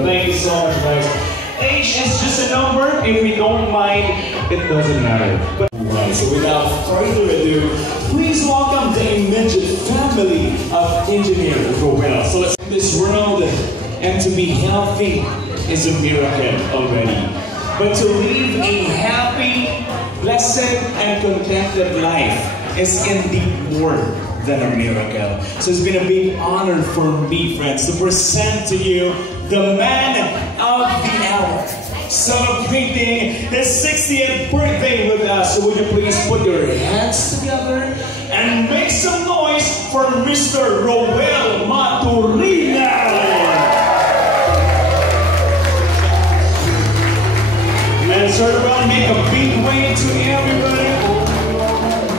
Thank you so much, guys. Age is just a number. If we don't mind, it doesn't matter. But right, so without further ado, please welcome the immediate family of Engineer Roel. So let's in this world, and to be healthy is a miracle already. But to live a happy, blessed, and contented life is indeed more than a miracle. So it's been a big honor for me, friends, to present to you the man of the hour, celebrating his 60th birthday with us. So would you please put your hands together and make some noise for Mr. Roel Maturina. And sir, Roel, make a big wave to everybody.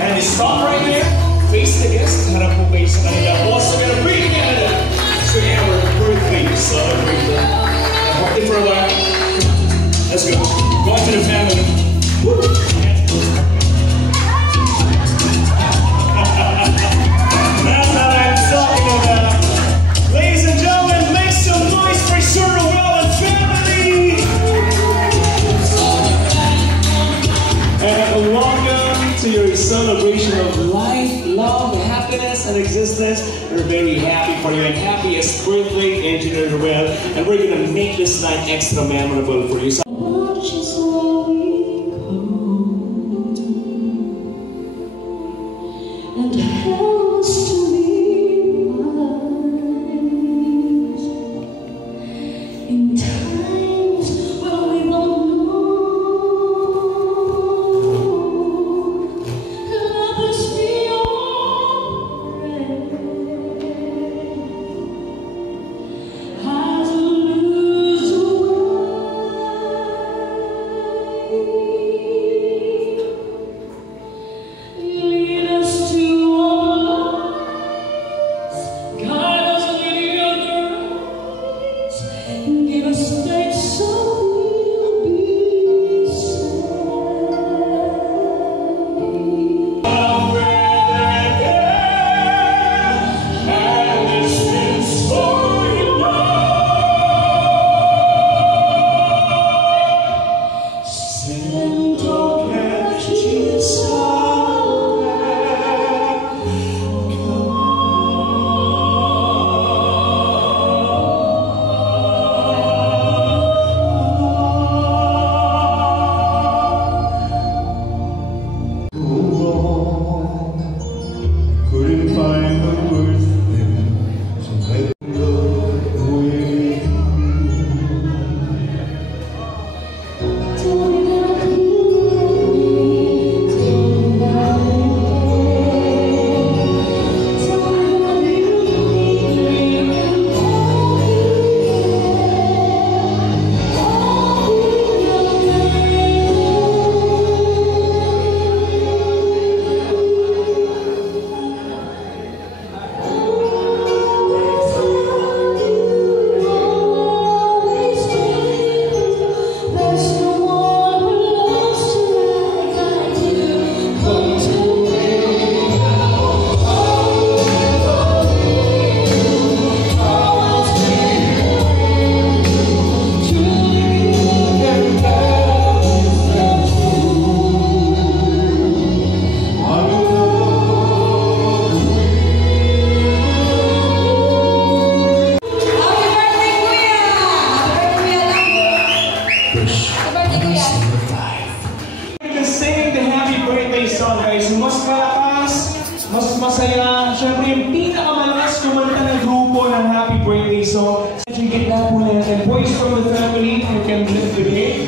And stop right there. Face the guest, harap po kayo sa kanila. Also gonna bring it to our birthday celebration. And hold it for a while. Let's go. Go on to the family. Woo. That's what I'm talking about. Ladies and gentlemen, make some noise for Sir Roel and family. And welcome to your celebration of life, love, happiness, and existence. We're very happy for you and happiest birthday, Engineer Roel. And we're gonna make this night extra memorable for you. So Push. Number 5. We're gonna sing the happy birthday song, guys. Mas malakas, mas masaya. Siyempre, yung pinakamalakas kumanta ng grupo ng happy birthday song. Yung gitna po natin. Boys from the family, you can lift your head.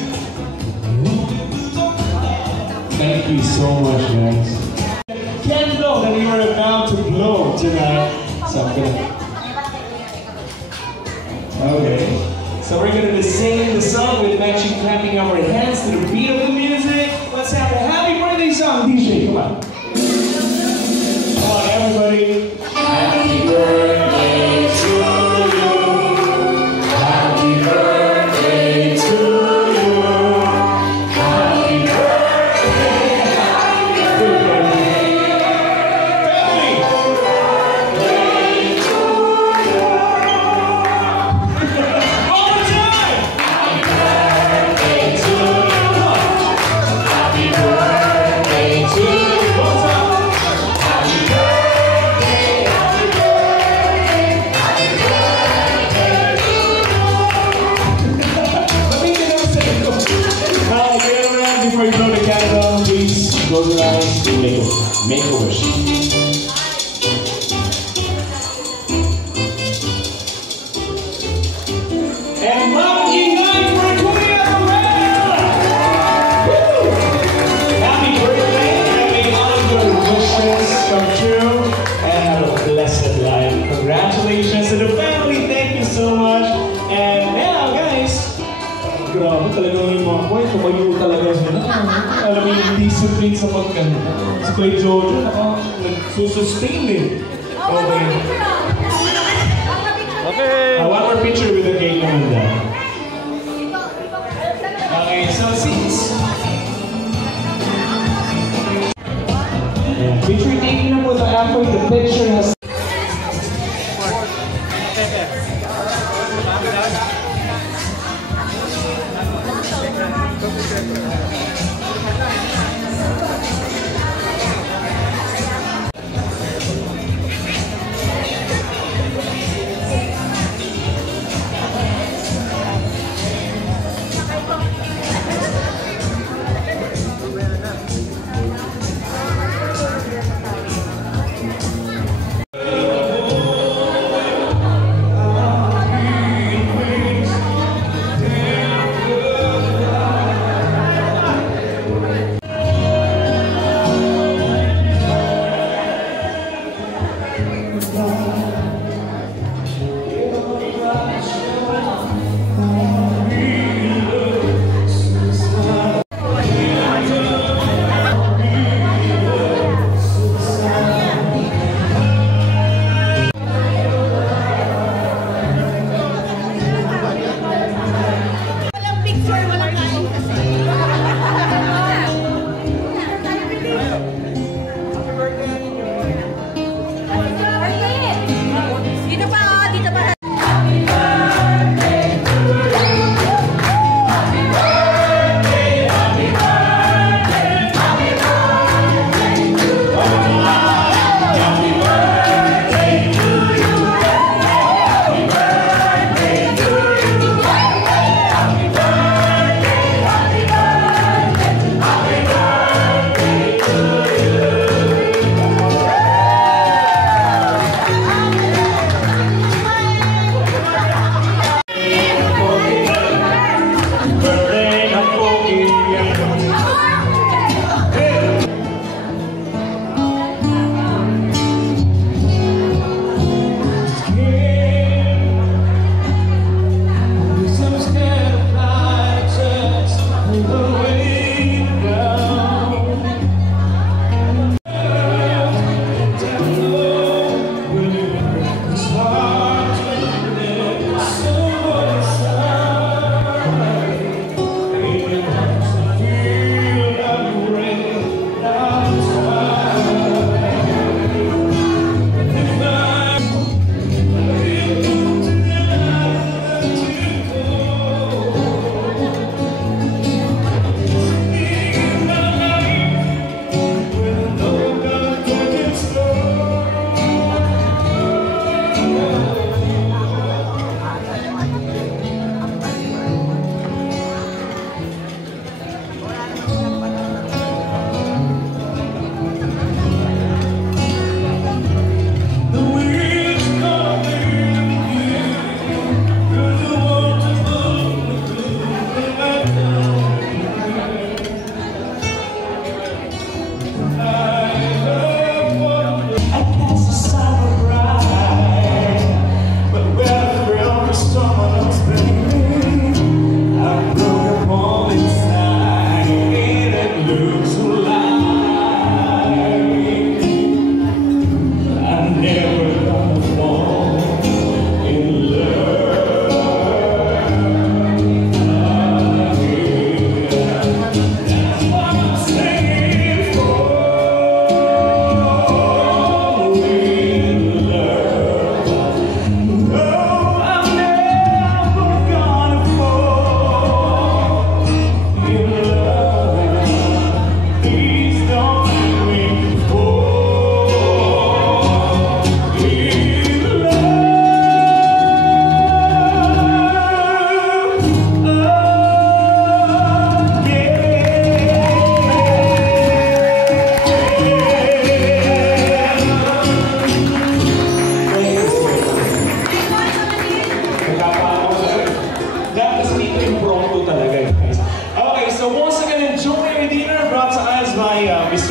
Thank you so much, guys. Candle that we are about to blow tonight. So I'm gonna... Okay. So we're gonna be singing the song with matching clapping our hands to the beat of the music. Let's have a happy birthday song, DJ. Come on. Come on, everybody. Happy birthday to you. Happy birthday to you. Happy birthday. Happy birthday. Family. Birthday to you. One more time. Happy birthday to you. Happy birthday to you. One time. Happy birthday. Happy birthday. Happy birthday to you. Let me get up say it. Get around before you blow the candle. Please close your eyes and make a wish. And mag-ingay for Kuya Romel! Woo! Happy birthday and may all of your wishes come true and have a blessed life. Congratulations to the family. Thank you so much. And now, guys, grabe talagang yung mga boy, tumayo talaga sila. Alam mo yung discipline sa pagkanta. Si Kuya Jojo, nagsusustain eh. Okay. One more picture with the cake naman daw. Okay, so since... Yeah, picture taking na po after the picture has...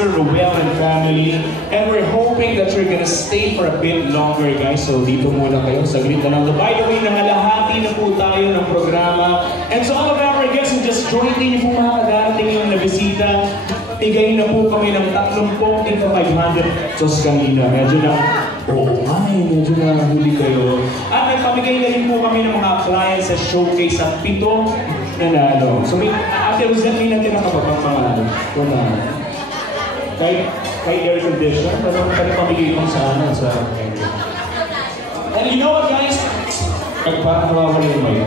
Mr. Ruel and family. And we're hoping that you're gonna stay for a bit longer, guys. So dito muna kayo, saglit na lang. By the way, nakalahati na po tayo ng programa. And so all of our guests who just joined in, yung mga kadarating yung nabisita, bigay na po kami ng 30 ika 500 sos kanina. Medyo na, medyo na huli kayo. At nagpamigay na rin po kami ng mga clients sa showcase sa 7 nanalo. So after that, may natin nakapapang mga kahit air condition, pero pamigay kong sa And you know what, guys? Parang nawawala yung mic.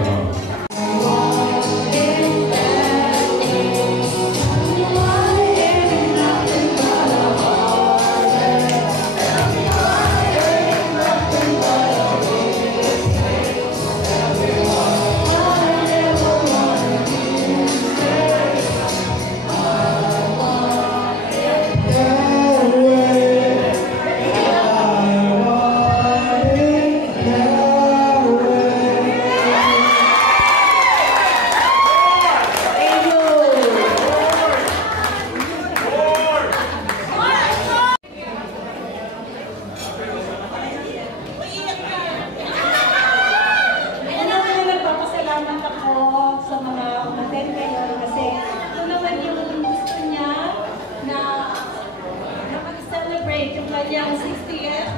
Yung 60th,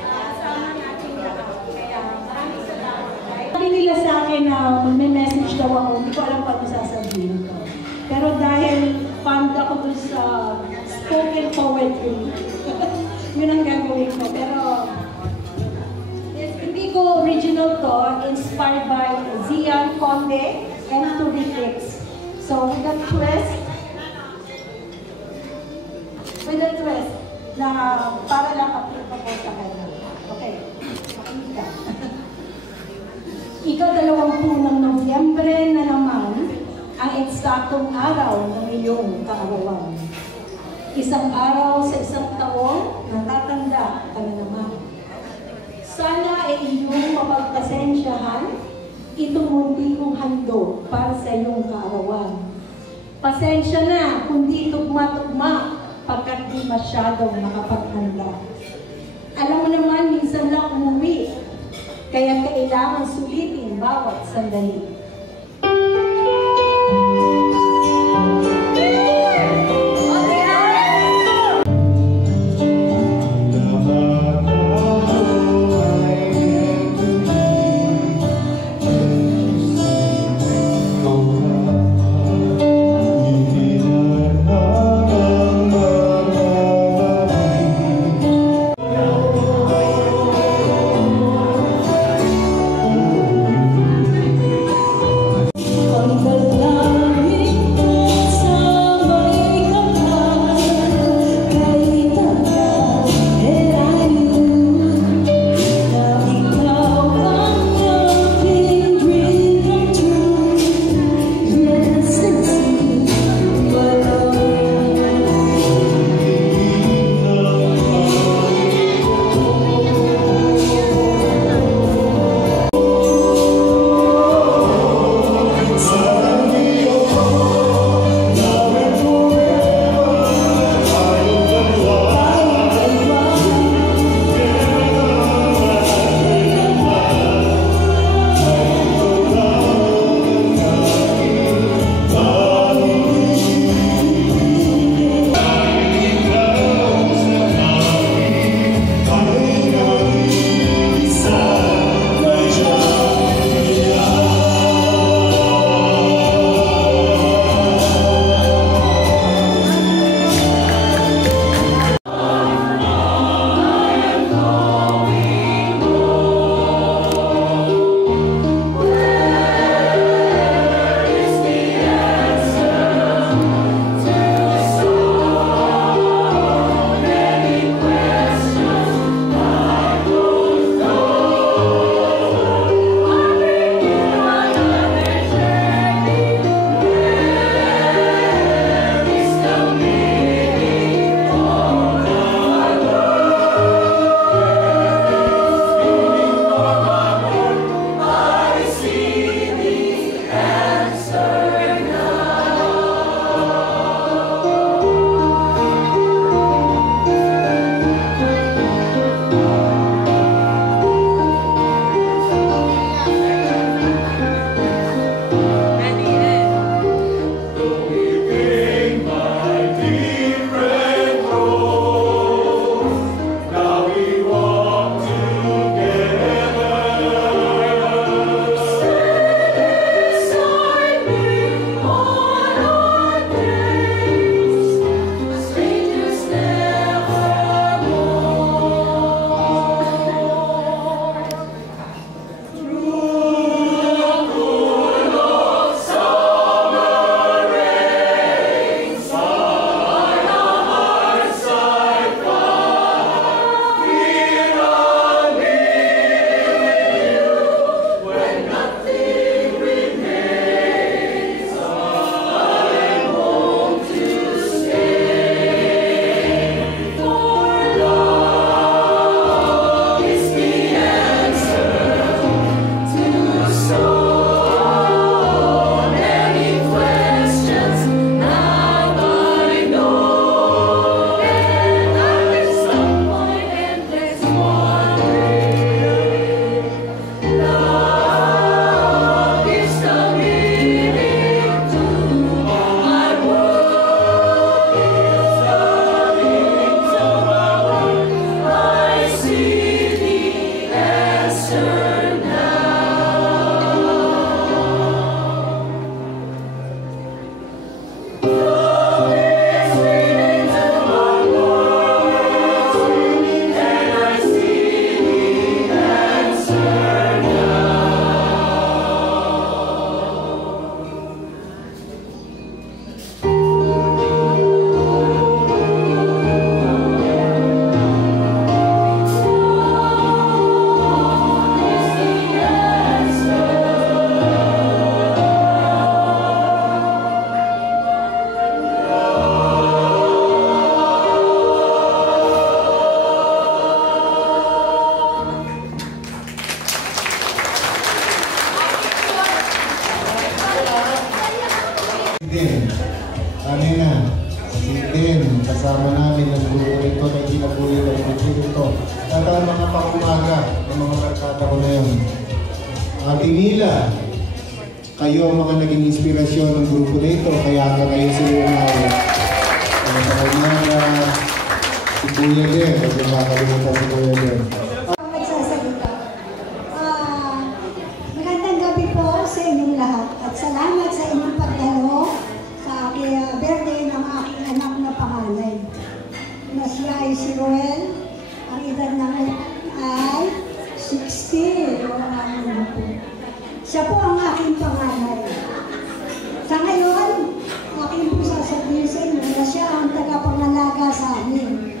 kasama natin yan. Kaya maraming salamat. Sabi nila sa akin na may message daw ako, hindi ko alam paano sasabihin ko. Pero dahil fond ako dun sa spoken poetry, yun ang gagawin ko. Pero hindi ko original to, inspired by Zian Conde and Turifix. So with a twist, na para lang kapit ko sa kanya. Okay, makikita. Ika-20 ng Nobyembre na naman ang eksaktong araw ng iyong kaarawan. Isang araw sa isang taon, natatanda ka na naman. Sana ay iyong mapagpasensyahan itong munti kong handog para sa iyong kaarawan. Pasensya na, kundi tugma-tugma pagkat di masyadong nakapaghanda. Alam mo naman, minsan lang umuwi, kaya kailangan sulitin bawat sandali. Din, kanina, si Din, kasama namin ang grupo nito na ginaguli ng grupo nito. At ang mga pangumaga, ang mga karkada ko na yun. Tinila, kayo ang mga naging inspirasyon ng grupo nito, kaya ka kayo sinunaw. Ang pangumaga, si Kuya Din, kasi makakalimutan si Kuya Din. Magsasalita. Magandang gabi po sa inyong lahat at salamat sa inyong pagdalo sa aking birthday ng aking anak na panganay. Na siya ay si Roel. Ang edad namin ay 60. Siya po ang aking panganay. Sa ngayon, aking po sasabihin sa inyo na siya ang tagapangalaga sa amin.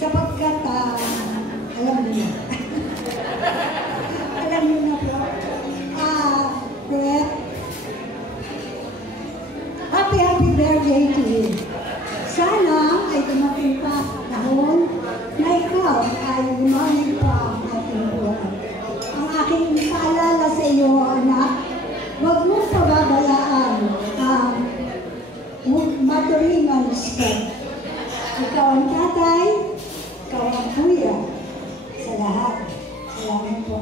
Sapagkat, alam niyo na. Alam niyo na po. Happy birthday to you. Sana ay dumating pa ang panahon na ikaw ay lumamig pa ang ating buhay. Ang aking paalala sa iyo, anak, huwag mong pababayaan ang maturingan respect. Ikaw ang tatay, ikaw ang kuya sa lahat. Salamat po.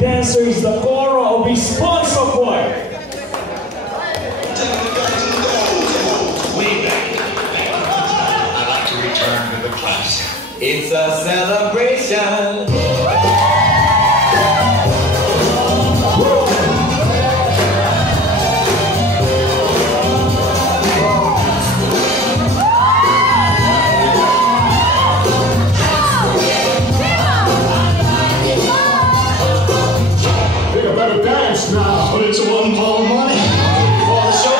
Dancers, the Coro of Responsive Choir. Way back. I'd like to return to the class. It's a celebration. Now, but it's one for money for the show.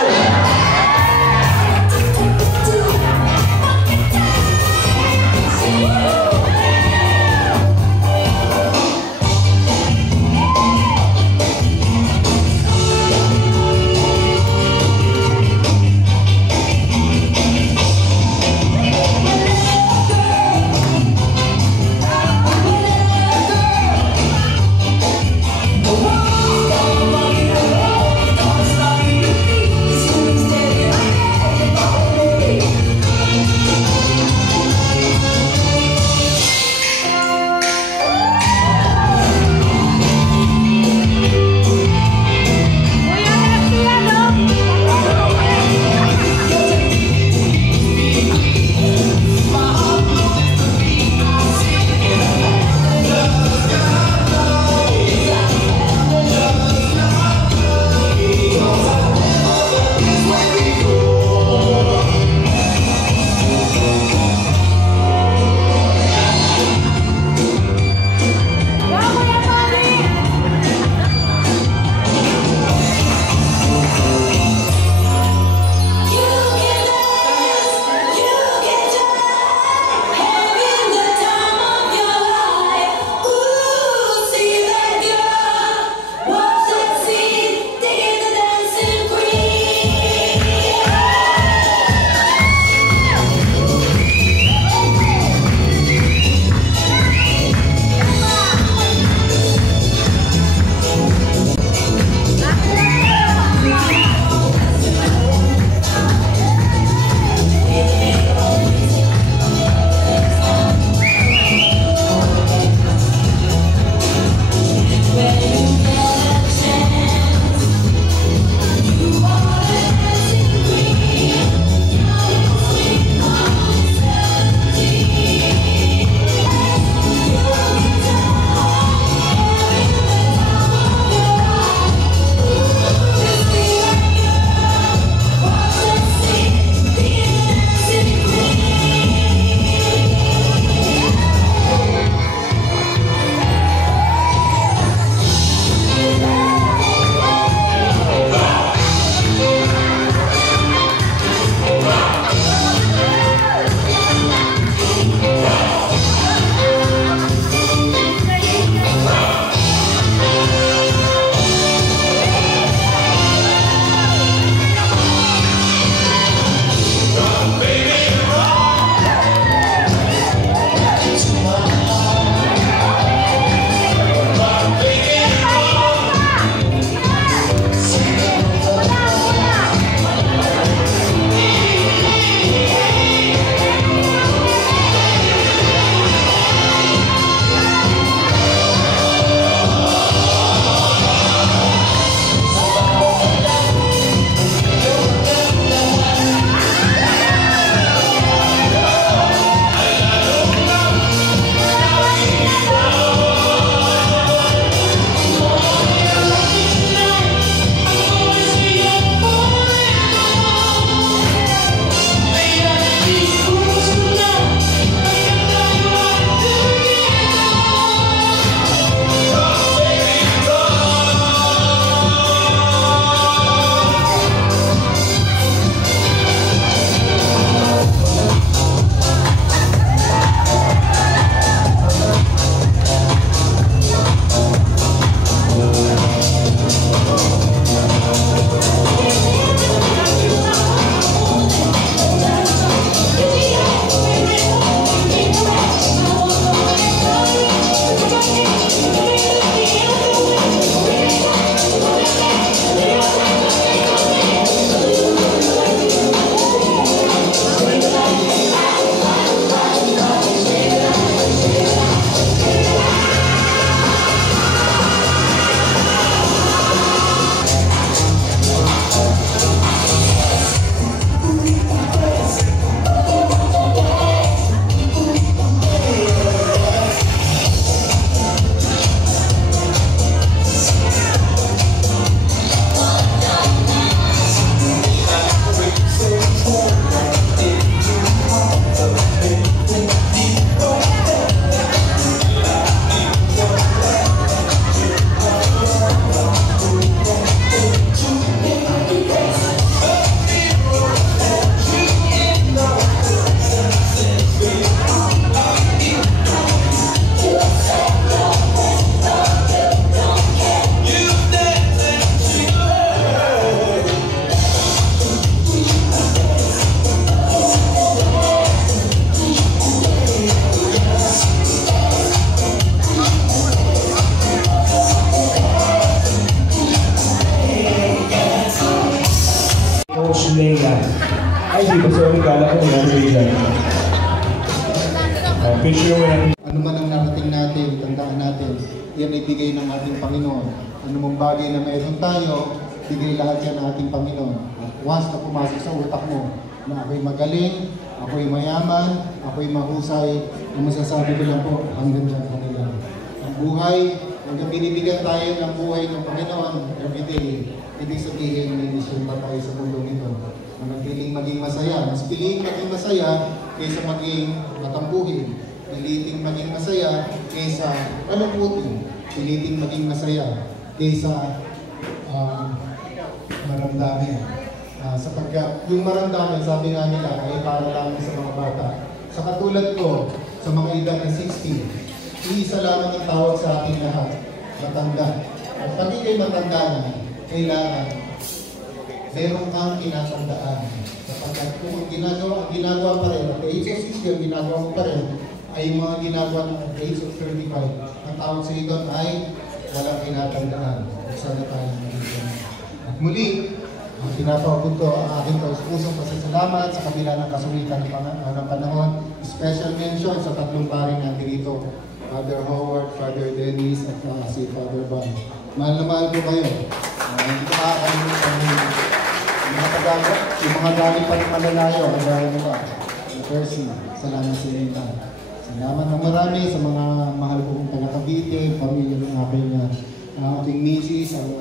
Ay, di ba? Sorry, kala ko nag-reason. Picture mo natin. Ano man ang narating natin, tandaan natin, yan ay bigay ng ating Panginoon. Ano mong bagay na mayroon tayo, bigay lahat yan ng ating Panginoon. At once na pumasok sa utak mo na ako'y magaling, ako'y mayaman, ako'y mahusay, ang masasabi ko lang po, hanggang dyan kanila. Ang buhay, hanggang binibigyan tayo ng buhay ng Panginoon everyday, ibig sabihin, may mission pa tayo sa mundo nito. Manatiling maging masaya. Mas piliing maging masaya kaysa maging matampuhin. Piliting maging masaya kaysa kalungkutin. Piliting maging masaya kaysa maramdamin. Sapagkat yung maramdamin, sabi nga nila, ay para lang sa mga bata. Sa katulad ko, sa mga edad na 60, iisa lamang ang tawag sa ating lahat, matanda. At pag ikay matanda na, kailangan meron kang tinatandaan. Sapagkat kung ang ginagawa pa rin, at the age of 60, ang ginagawa mo pa rin, ay yung mga ginagawa ng age of 35. Ang tawag sa ito ay walang tinatandaan. Sana tayo magiging. At muli, ang pinapabot ko ang aking pusong pasasalamat sa kabila ng kasulitan ng panahon. Special mention sa tatlong paring natin dito. Father Howard, Father Dennis, at si Father Van. Mahal na mahal ko kayo. Hindi ko makakalimutan yung mga galing pa ng malalayo, ang gaya nila. Percy, salamat sa inyo. Salamat ng marami sa mga mahal kong taga-Cavite, pamilya ng aking misis, ang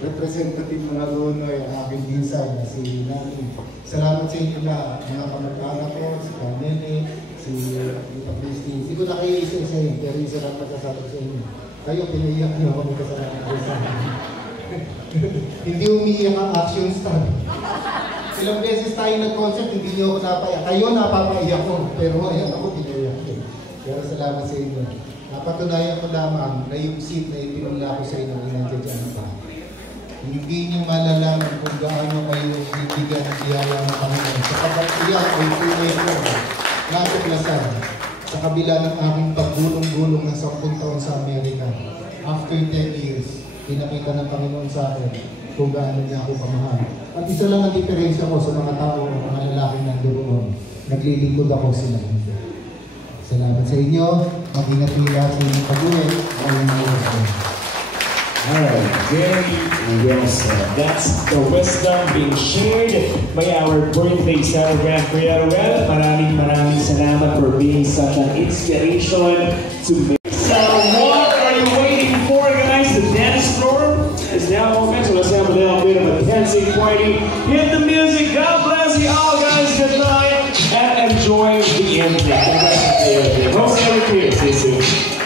representative mga Ronoy, ang aking pinsan, si Nani. Salamat sa inyo lahat, mga kamag-anak ko, si Kanene, si Lita Christy. Hindi ko na kayo isa-isa yun, pero isa lang masasabi sa inyo. Kayo, pinaiyak niyo ako kasalanan ko sa akin. Hindi umiiyak ang action star. Ilang beses tayo nag-concert, hindi niyo ako napaiyak. Kayo napapaiyak ko, pero ayan ako, pinaiyak ko. Pero salamat sa inyo. Napatunayan ko lamang na yung seat na ipinula ko sa inyo, nandiyan pa. Hindi niyo malalaman kung gaano kayo bibigyan ng biyaya ng Panginoon. Sa kapag-iyak ay tunay ko, natuklasan sa kabila ng aking paggulong-gulong ng 10 taon sa Amerika. After 10 years, pinakita ng Panginoon sa akin kung gaano niya ako kamahal. At isa lang ang diferensya ko sa mga tao, mga lalaking nandoon. Naglilingkod ako sila. Salamat sa inyo. Mag-ingat nila sa inyong pag-uwi. Alright, very well said. That's the wisdom being shared by our birthday celebrant, Kuya Ruel. Maraming salamat for being such an inspiration to me. So what are you waiting for, guys? The dance floor is now open, so let's have a little bit of a dancing party. Hit the music. God bless you all, guys. Good night and enjoy the evening. The rest of the evening. Hope everybody here. See you soon.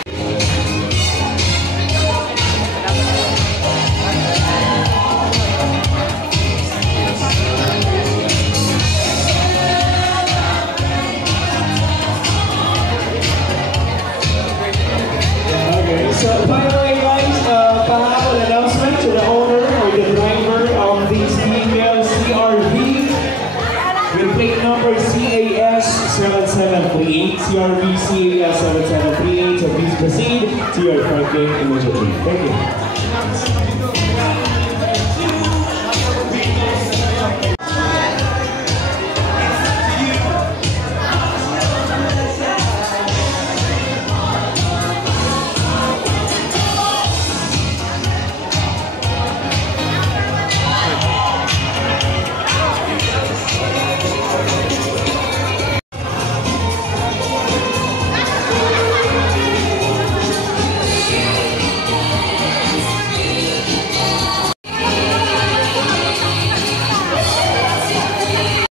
So, by the way, guys, an announcement to the owner or the driver of this female CRV with plate number CAS7738, CRV CAS7738. So please proceed to your parking immediately. Thank you.